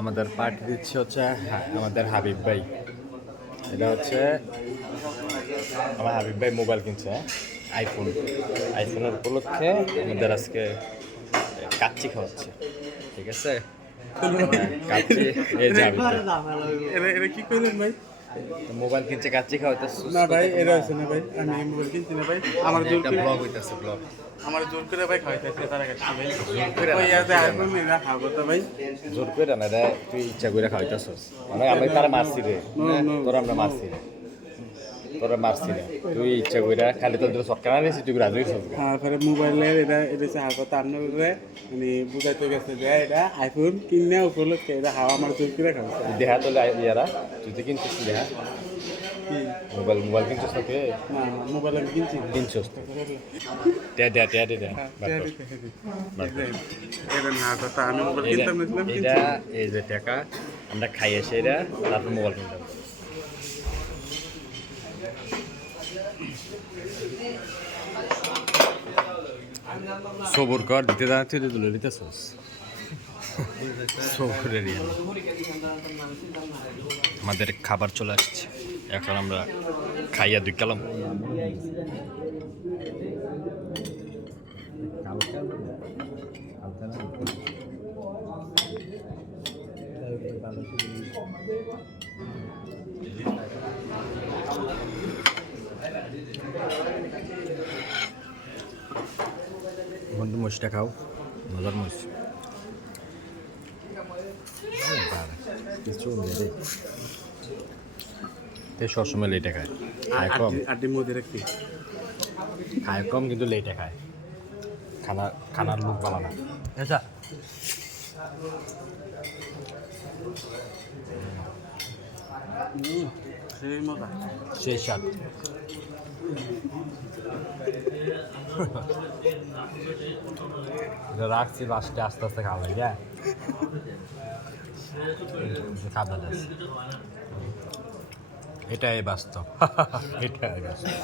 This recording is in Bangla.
আমাদের পার্টি দিচ্ছে হচ্ছে আমাদের হাবিব ভাই। এটা হচ্ছে আমার হাবিব ভাই মোবাইল কিনছে, আইফোনের উপলক্ষে আমাদের আজকে কাচ্চি খাওয়াচ্ছে। ঠিক আছে, কাচ্চি। এই যে হাবিব ভাই এটা কি করলেন ভাই? মোবাইল কিনছে, কাচ্চি খাওয়াতে। না ভাই, এটা হচ্ছে না ভাই, আমি মোবাইল কিনছি না ভাই। আমার জোর করে ব্লগ হইতেছে, ব্লগ। আমার জোর করে ভাই খাওয়াইতেছে তারা কাছে ভাই। করে ওই না, আছে আইফোন এটা খাবো তো ভাই। জোর করে না রে, তুই ইচ্ছা করে খাওয়াইতেছস। মানে আমি তারা মারছি রে, তোরা আমরা মারছি রে, তোরা মারছি রে, তুই ইচ্ছা করে খালি তোর সরকার আনিস, তুই রাজি হইছস। হ্যাঁ, পরে মোবাইলের এটা এটা হচ্ছে হার কথা আপনার মানে বুঝাইতে গেছে যে এটা আইফোন কিনে উপলক্ষে এটা হাওয়া আমার জোর করে খাওয়াইছে। দেহা তোলে ইয়ারা, তুই তো কিনছিস দেহা মোবাইল কিনছিস নাকি? না, মোবাইল আমি কিনছি না। কিনছিস তো দে এটা না কথা, আমি মোবাইল কিনতাম না, কিনছি এটা না। এই যে টাকা আমরা খাই এসে এটা, তারপর মোবাইল কিনতাম। সবর কর, দিতে দাঁড়াতে তুলে দিতেছস। সবরের আমাদের খাবার চলে আসছে, এখন আমরা খাইয়া দুই কালাম। বন্ধু মরিচটা খাও, মজার মরিচ। কিছু নেই, সবসময় লেটে খায়, খায় কম, আড্ডি মধ্যে রাখছি। খায় কম কিন্তু লেটে খায়। খানার লোক ভালো না। আচ্ছা, সেই মজা, সেই স্বাদ। রাখছি লাস্টে, আস্তে আস্তে খাওয়া লাগে, খাবার এটাই বাস্তব। এটাই বাস্তব।